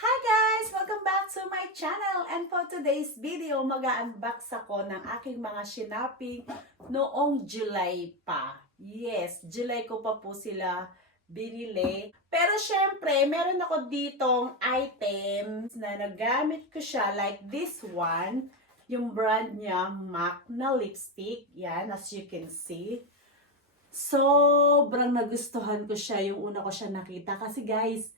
Hi guys! Welcome back to my channel, and for today's video, mag-unbox ako ng aking mga shopping noong July pa. Yes, July ko pa po sila binili. Pero syempre, meron ako ditong items na nagamit ko siya, like this one, yung brand niya, MAC na lipstick. Yan, as you can see. Sobrang nagustuhan ko siya yung una ko siya nakita. Kasi guys,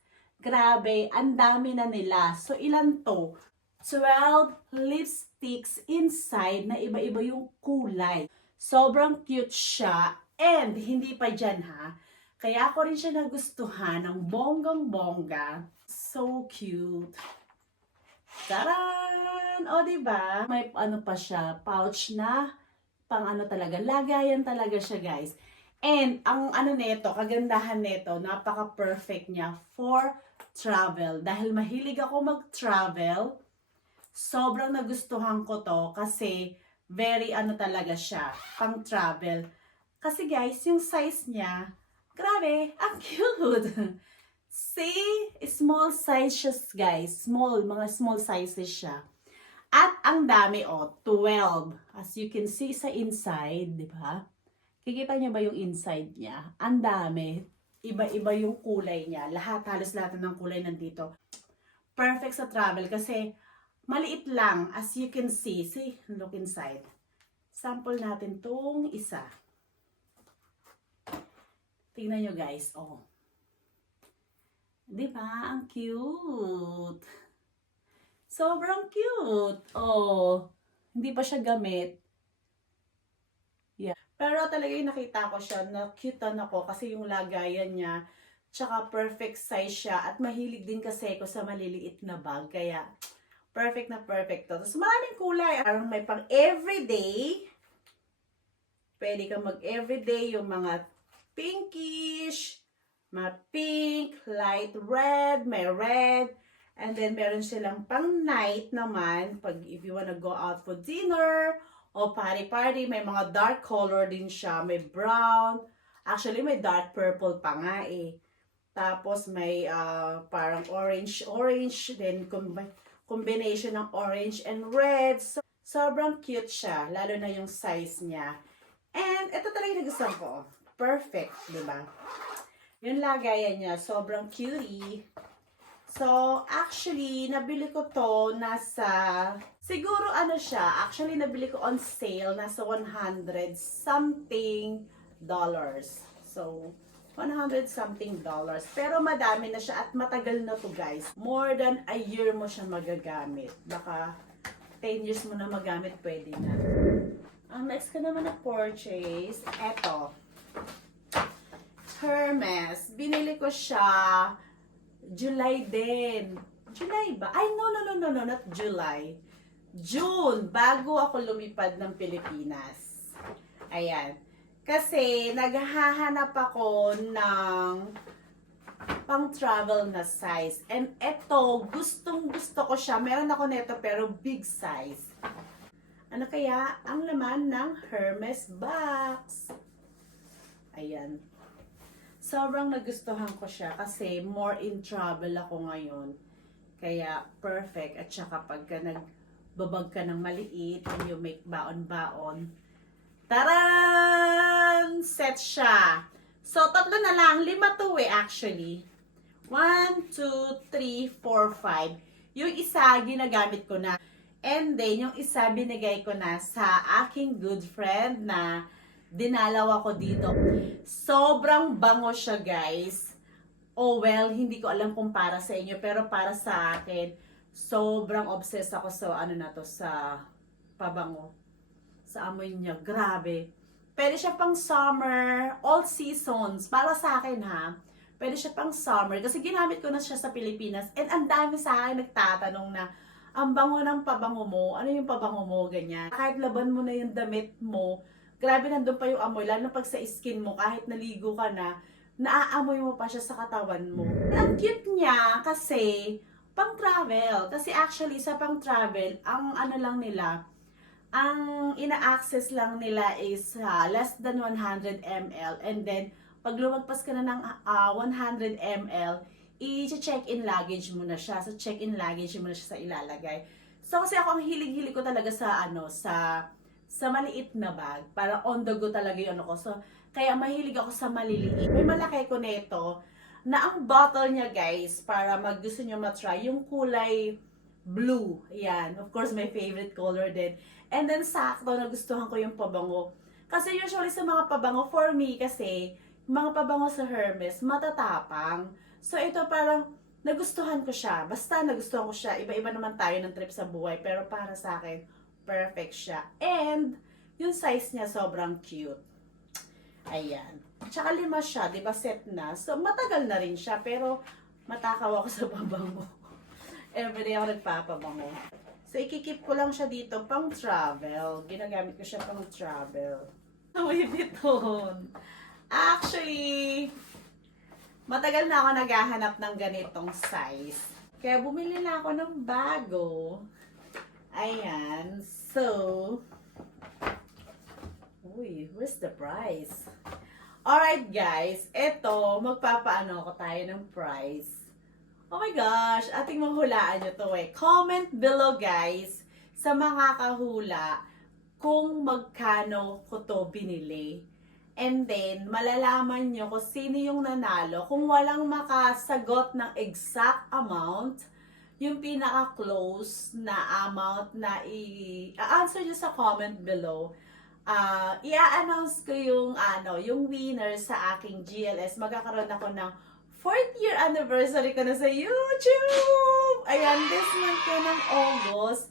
grabe, ang dami na nila. So, ilan to? 12 lipsticks inside na iba-iba yung kulay. Sobrang cute siya. And, hindi pa dyan ha. Kaya ako rin siya nagustuhan ng bonggang-bongga. So cute. Taran! O, diba? May ano pa siya, pouch na pang ano talaga, lagayan talaga siya guys. And ang ano nito, kagandahan nito, napaka-perfect niya for travel. Dahil mahilig ako mag-travel, sobrang nagustuhan ko to kasi very ano talaga siya, pang travel. Kasi guys, yung size niya, grabe, ang cute. See, small sizes guys, mga small sizes siya. At ang dami 12. As you can see sa inside, di ba? Kikita niyo ba yung inside niya? Ang dami. Iba-iba yung kulay niya. Halos lahat ng kulay nandito. Perfect sa travel kasi maliit lang. As you can see. See, look inside. Sample natin tong isa. Tingnan nyo guys. Oh. Diba? Ang cute. Sobrang cute. Oh. Hindi pa siya gamit. Pero talaga yung nakita ko siya, na-cutean ako kasi yung lagayan niya, tsaka perfect size siya at mahilig din kasi ako sa maliliit na bag. Kaya perfect na perfect to. Tapos maraming kulay. Parang may pang everyday. Pwede kang mag everyday yung mga pinkish, mga pink, light red, may red. And then meron silang pang night naman pag if you wanna go out for dinner o party-party, may mga dark color din siya, may brown, actually may dark purple pa nga eh. Tapos may parang orange, then combination ng orange and red. So, sobrang cute siya, lalo na yung size niya. And ito talaga nagustuhan ko. Perfect, di ba? Yung lagayan niya, sobrang cutie. So, actually, nabili ko to siguro ano siya, actually nabili ko on sale, nasa 100 something dollars. So, 100 something dollars. Pero madami na siya at matagal na to guys. More than a year mo siya magagamit. Baka 10 years mo na magamit, pwede na. Ang next ko naman na purchase, eto. Hermes. Binili ko siya July din. July ba? Ay, no, not July. June, bago ako lumipad ng Pilipinas. Ayan. Kasi, naghahanap ako ng pang-travel na size. And eto, gustong gusto ko siya. Meron ako neto pero big size. Ano kaya ang laman ng Hermes box? Ayan. Sobrang nagustuhan ko siya kasi more in travel ako ngayon. Kaya perfect. At saka pagka nagbabag ka ng maliit and you make baon-baon. Taran! Set siya. So, tatlo na lang. 5 to actually. 1, 2, 3, 4, 5. Yung isa, ginagamit ko na. And then, yung isa, binigay ko na sa aking good friend na dinalaw ako dito. Sobrang bango siya guys. Oh well, hindi ko alam kung para sa inyo, pero para sa akin, sobrang obsessed ako sa ano na to, sa pabango. Sa amoy niya, grabe. Pwede siya pang summer, all seasons, para sa akin ha. Pwede siya pang summer, kasi ginamit ko na siya sa Pilipinas, and ang dami sa akin nagtatanong na, ang bango ng pabango mo, ano yung pabango mo, ganyan. Kahit laban mo na yung damit mo, grabe nandun pa yung amoy, lalo pag sa skin mo, kahit naligo ka na, naaamoy mo pa siya sa katawan mo. Ang cute niya kasi pang travel. Kasi actually sa pang travel, ang ano lang nila, ang ina-access lang nila is less than 100 ml. And then, pag lumagpas ka na ng 100 ml, i-check-in luggage mo na siya. Sa check-in luggage mo na siya sa ilalagay. So kasi ako ang hilig-hilig ko talaga sa sa maliit na bag. Para on the go talaga yung ano ko. So kaya mahilig ako sa maliliit. May malaki ko nito na ang bottle niya guys, para gusto nyo matry, yung kulay blue. Ayan. Of course, my favorite color din. And then sakto, nagustuhan ko yung pabango. Kasi usually sa mga pabango, for me kasi, mga pabango sa Hermes, matatapang. So ito parang nagustuhan ko siya. Basta nagustuhan ko siya. Iba-iba naman tayo ng trip sa buhay. Pero para sa akin, perfect siya. And yung size niya sobrang cute. Ayan. Tsaka 5 siya, di ba set na? So matagal na rin siya. Pero matakaw ako sa pabango. Everyday ako nagpapabango. So ikikip ko lang siya dito pang travel. Ginagamit ko siya pang travel. Louis Vuitton. Actually, matagal na ako naghahanap ng ganitong size. Kaya bumili na ako ng bago. Ayan. So, uy, where's the price? Alright guys, eto, magpapaano ko tayo ng price. Oh my gosh, ating manghulaan nyo to eh. Comment below guys sa mga kahula kung magkano ko to binili. And then, malalaman nyo kung sino yung nanalo. Kung walang makasagot ng exact amount, yung pinaka-close na amount na i-answer nyo sa comment below, i-announce ko yung, yung winner sa aking GLS. Magkakaroon ako ng 4th year anniversary ko na sa YouTube! Ayan, this month ko ng August.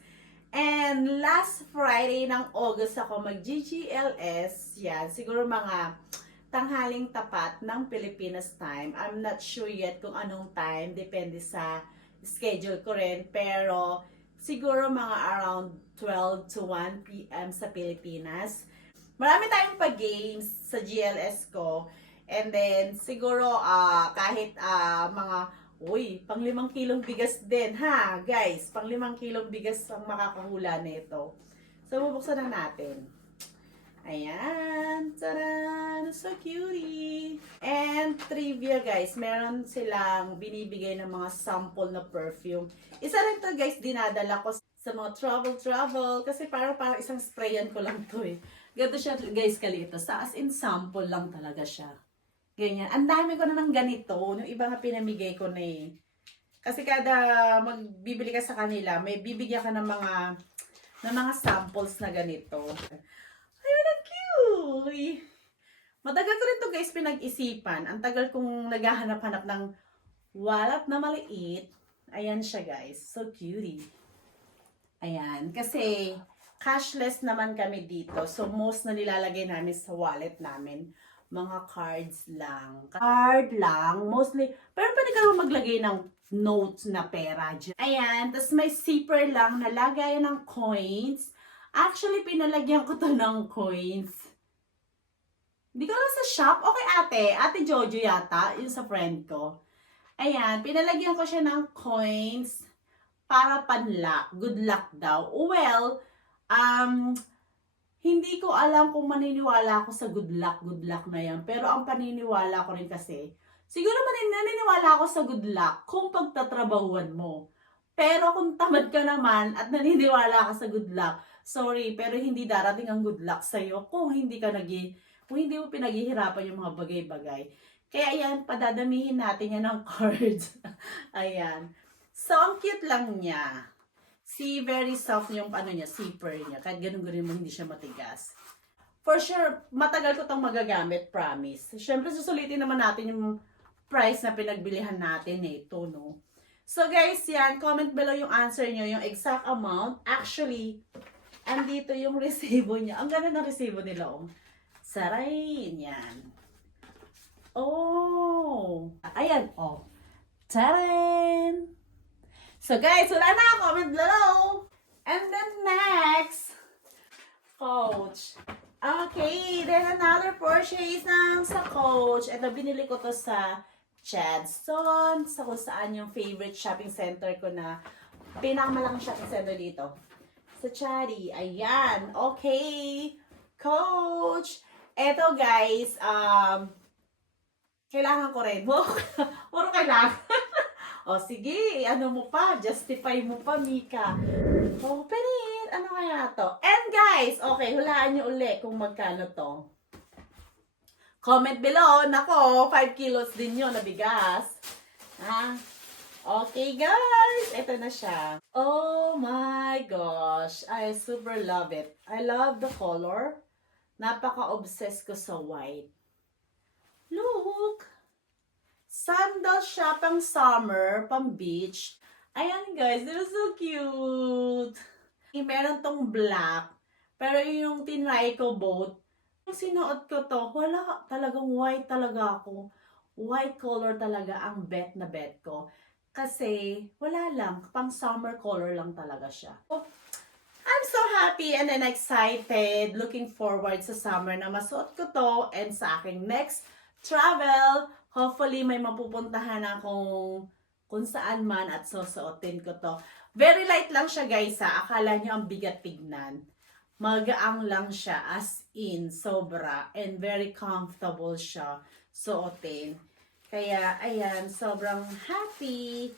And last Friday ng August ako mag-GGLS. Yan, siguro mga tanghaling tapat ng Pilipinas time. I'm not sure yet kung anong time. Depende sa schedule ko rin. Pero siguro mga around 12 to 1 p.m. sa Pilipinas. Marami tayong pag-games sa GLS ko. And then siguro kahit mga pang 5 kilong bigas din, ha, guys. Pang 5 kilong bigas ang makakahula nito. So, bubuksan na natin. Ayan. Taran! So cutie! And trivia, guys. Meron silang binibigay ng mga sample na perfume. Isa rin to, guys, dinadala ko sa mga travel. Kasi parang isang sprayan ko lang to, eh. Ganito siya, guys, kalito. As in, sample lang talaga siya. Ganyan. Ang dami ko na ng ganito. Yung iba nga pinamigay ko na eh. Kasi kada magbibili ka sa kanila, may bibigyan ka ng mga samples na ganito. Ayun, ang cute! Matagal ko rin to guys pinag-isipan. Ang tagal kong naghahanap-hanap ng wallet na maliit. Ayan siya guys. So cutie. Ayan. Kasi cashless naman kami dito. So most na nilalagay namin sa wallet namin, mga cards lang. Card lang, mostly. Pero pwede ka naman maglagay ng notes na pera dyan. Ayan, tapos may zipper lang na lagayan ng coins. Actually, pinalagyan ko to ng coins. Hindi ko lang sa shop. Okay, ate Jojo yata, yung sa friend ko. Ayan, pinalagyan ko siya ng coins para panluck. Good luck daw. Well, hindi ko alam kung maniniwala ako sa good luck na yan. Pero ang paniniwala ko rin kasi, siguro naniniwala ako sa good luck kung pagtatrabahuan mo. Pero kung tamad ka naman at naniniwala ka sa good luck, sorry, pero hindi darating ang good luck sa'yo kung hindi mo pinaghihirapan yung mga bagay-bagay. Kaya yan, padadamihin natin yan ng cards. Ayan. So, ang cute lang niya. Very soft yung zipper niya. Kahit ganun-ganun mo, hindi siya matigas. For sure, matagal ko itong magagamit, promise. Siyempre, susulitin naman natin yung price na pinagbilihan natin ito, no? So, guys, yan. Comment below yung answer nyo, yung exact amount. Actually, andito yung resibo niya. Ang ganda ng resibo nila, oh. Saray, yan. Oh! Ayan, oh. Taran! So guys, wala na, comment below. And then next, Coach. Okay, then another purchase sa Coach. Ito, binili ko to sa Chadstone, sa kung saan yung favorite shopping center ko na pinakamalaking shopping center dito. Sa Chadi. Ayan, okay. Coach. Ito guys, kailangan ko rin. Puro kailangan. O sige, ano mo pa, justify mo pa, Mika. Open it. Ano kaya to? And guys, okay, hulaan nyo uli kung magkano to. Comment below. Nako, 5 kilos din yun na bigas. Ha? Okay, guys. Ito na siya. Oh my gosh. I super love it. I love the color. Napaka-obsessed ko sa white. Look! Sandals siya pang summer, pang beach. Ayan guys, they're so cute. Meron tong black, pero yung tinry ko both, yung sinuot ko to, wala, talagang white talaga ako. White color talaga ang bet na bet ko. Kasi, wala lang, pang summer color lang talaga siya. Oh, I'm so happy and then excited, looking forward sa summer na masuot ko to and sa aking next travel. Hopefully, may mapupuntahan akong kung saan man at susuotin ko to. Very light lang siya guys ha. Akala nyo ang bigat tignan. Magaang lang siya as in sobra and very comfortable siya suotin. Kaya ayan, sobrang happy.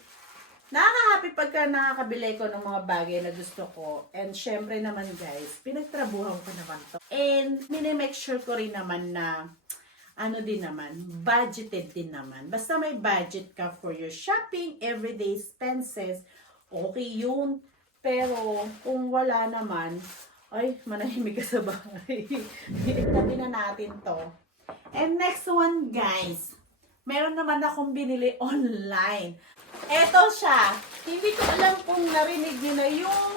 Nakaka-happy pagka nakakabili ko ng mga bagay na gusto ko. And syempre naman guys, pinagtrabuhan ko naman to. And minimake sure ko rin naman na ano din naman, budgeted din naman. Basta may budget ka for your shopping, everyday expenses, okay yun. Pero kung wala naman, ay, manahimik ka sa bahay. Itabi na natin to. And next one guys, meron naman akong binili online. Eto siya. Hindi ko alam kung narinig niyo na yung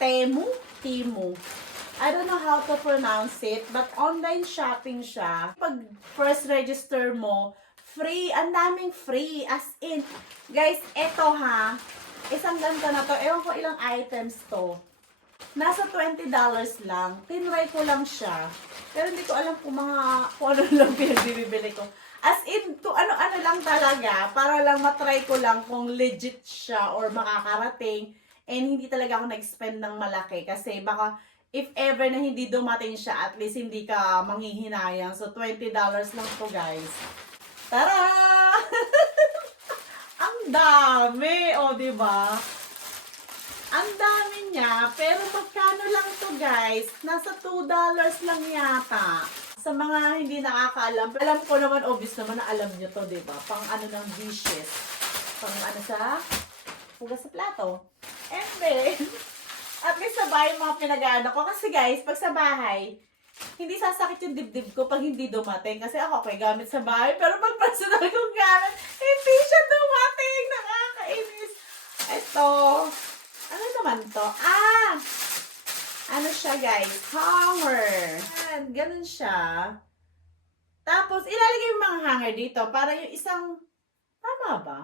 Temu. I don't know how to pronounce it, but online shopping siya. Pag first register mo, free, ang daming free, as in. Guys, eto ha, isang ganito na to, ewan ko ilang items to. Nasa $20 lang, tinry ko lang siya. Pero hindi ko alam kung ano lang pinagbibili ko. As in, kung ano-ano lang talaga, para lang matry ko lang kung legit siya or makakarating. And hindi talaga ako nag-spend ng malaki kasi baka if ever na hindi dumating siya, at least hindi ka manghihinayang. So, $20 lang to guys. Tara! Ang dami! O, diba? Ang dami niya. Pero magkano lang to guys? Nasa $2 lang yata. Sa mga hindi nakakaalam, alam ko naman, obvious naman na alam nyo to, diba? Pang ano ng dishes. Pang ano sa? Hugas sa plato. And then, at least sa bahay mga pinag-ano ko. Kasi guys, pag sa bahay, hindi sasakit yung dibdib ko pag hindi dumating. Kasi ako okay gamit sa bahay. Pero pag personal kong gamit, hindi siya dumating. Nakakainis. Ito. Ano naman to? Ano siya guys? Hanger. Yan, ganun siya. Tapos, ilalagay yung mga hanger dito para yung isang, tama ba?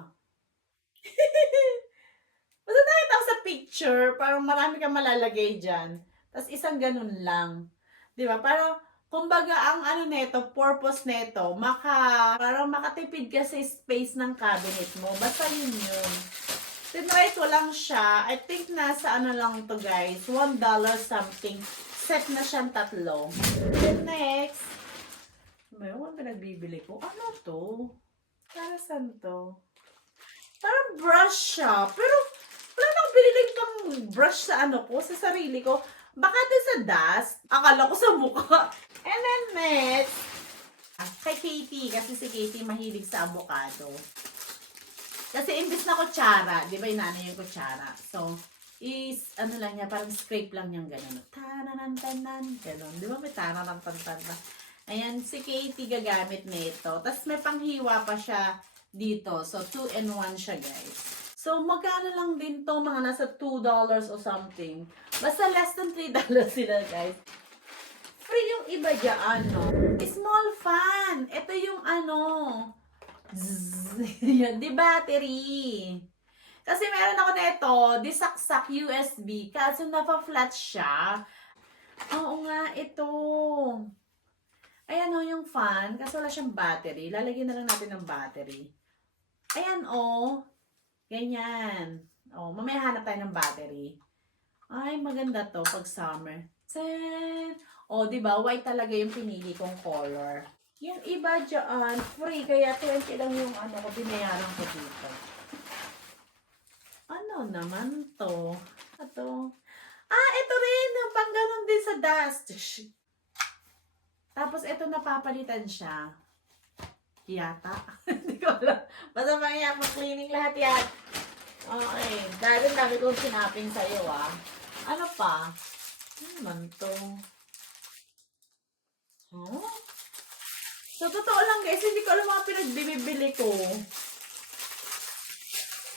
Basta nakita ko sa picture, parang marami kang malalagay dyan. Tapos isang ganun lang. Di ba? Parang, kumbaga, ang ano neto, purpose neto, parang makatipid ka sa space ng cabinet mo. Basta yun. Tinry ko lang siya. I think nasa ano lang to guys, $1 something. Set na siyang 3. Then next, mayroon pinagbibili ko. Ano to? Para saan to? Parang brush siya. Pero, wala nang binili pang brush sa ano ko, sa sarili ko. Baka doon sa dust, akala ko sa mukha. And then next, kay Katie, kasi si Katie mahilig sa avocado. Kasi imbis na kutsara, di ba inanay yung kutsara? So, ano lang niya, parang scrape lang niyang gano'n. Tananantanan, gano'n. Di ba may tananantantan ba? Ayan, si Katie gagamit nito. Tapos may panghiwa pa siya dito. So, 2-in-1 siya, guys. So, magkano lang din to, mga nasa $2 or something. Basta less than $3 sila, guys. Free yung iba dyan, no? Small fan. Ito yung ano, yun, di battery. Kasi meron ako nito, disaksak USB, kaso napa-flat siya. Oo nga, ito. Ayan o, yung fan, kasi wala siyang battery. Lalagyan na lang natin ng battery. Ayan o. Ganyan. O, mamaya hanap tayo ng battery. Ay, maganda to pag summer. O, diba? White talaga yung pinili kong color. Yung iba dyan, free. Kaya 20 lang yung ano ko, binayaran ko dito. Ano naman to? Ito. Ito rin. Yung pang ganon din sa dust. Tapos ito napapalitan siya. Yata. Hindi ko alam. Basta mangyayang cleaning lahat yan. Okay. Dami kong sinaping sa'yo Ano pa? Ano naman to? Huh? So, totoo lang guys, hindi ko alam mga pinagbibili ko.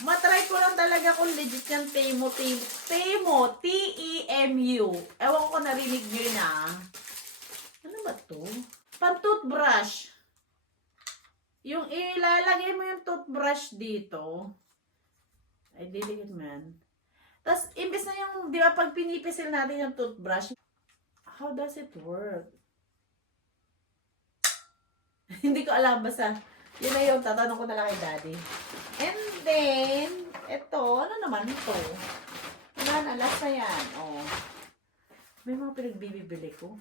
Matry ko lang talaga kung legit yung Temu. T-E-M-U. Ewan ko narinig nyo na. Ano ba to? Pan-toothbrush. Yung ilalagay mo yung toothbrush dito. Ay, diligid man. Tapos, imbes na yung, di ba, pag pinipisil natin yung toothbrush, how does it work? Hindi ko alam, basta, yun na yun, tatanong ko na lang kay daddy. And then, ito, ano naman ito? Wala na, last na yan. Oh. May mga pinagbibili ko.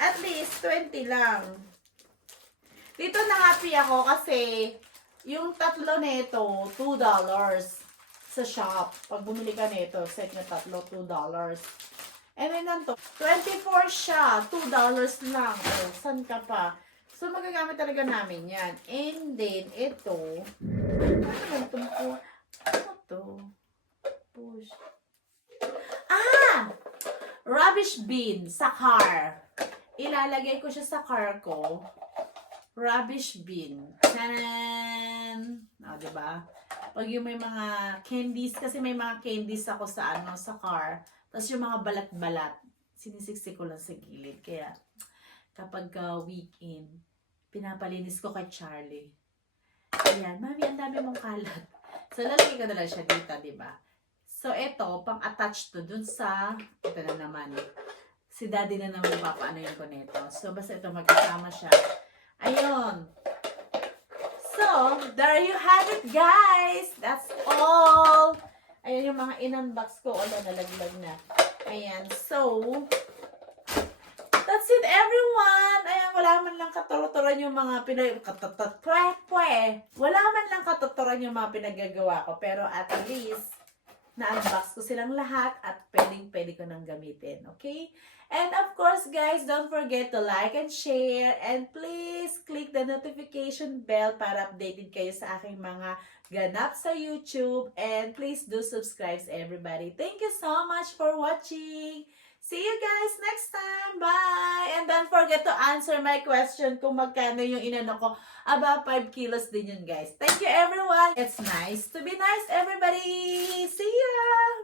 At least, 20 lang. Dito na happy ako kasi, yung tatlo nito, $2 sa shop. Pag bumili ka nito, set na tatlo, $2. And then nanto, 24 siya, $2 lang. Oh, saan ka pa? So, magagamit talaga namin yan. And then, ito, ano to? Push. Rubbish bin sa car. Ilalagay ko siya sa car ko. Rubbish bin. Tanan! Diba? Pag yung may mga candies, kasi may mga candies ako sa sa car. Tapos yung mga balat-balat, sinisiksik ko lang sa gilid. Kaya, kapag weekend, pinapalinis ko kay Charlie. Ayan, mami, ang dami mong kalat. So, lalagay ko na lang siya dito, diba? So, ito, pang-attach to dun sa, ito na naman. Si daddy na naman papaano yung ko nito. So, basta ito, magkasama siya. Ayun. So, there you have it, guys. That's all. Ayan yung mga in-unbox ko. Nalaglag na. Ayan. So, that's it, everyone. Ayan, wala man lang katuturan yung mga wala man lang katuturan yung mga pinagagawa ko. Pero at least, na-unbox ko silang lahat at pwedeng-pwede ko nang gamitin. Okay? And of course, guys, don't forget to like and share. And please click the notification bell para updated kayo sa aking mga ganap sa YouTube. And please do subscribe, everybody. Thank you so much for watching. See you guys next time. Bye! And don't forget to answer my question kung magkano yung inano ko. About 5 kilos din yun, guys. Thank you, everyone. It's nice to be nice, everybody. See ya!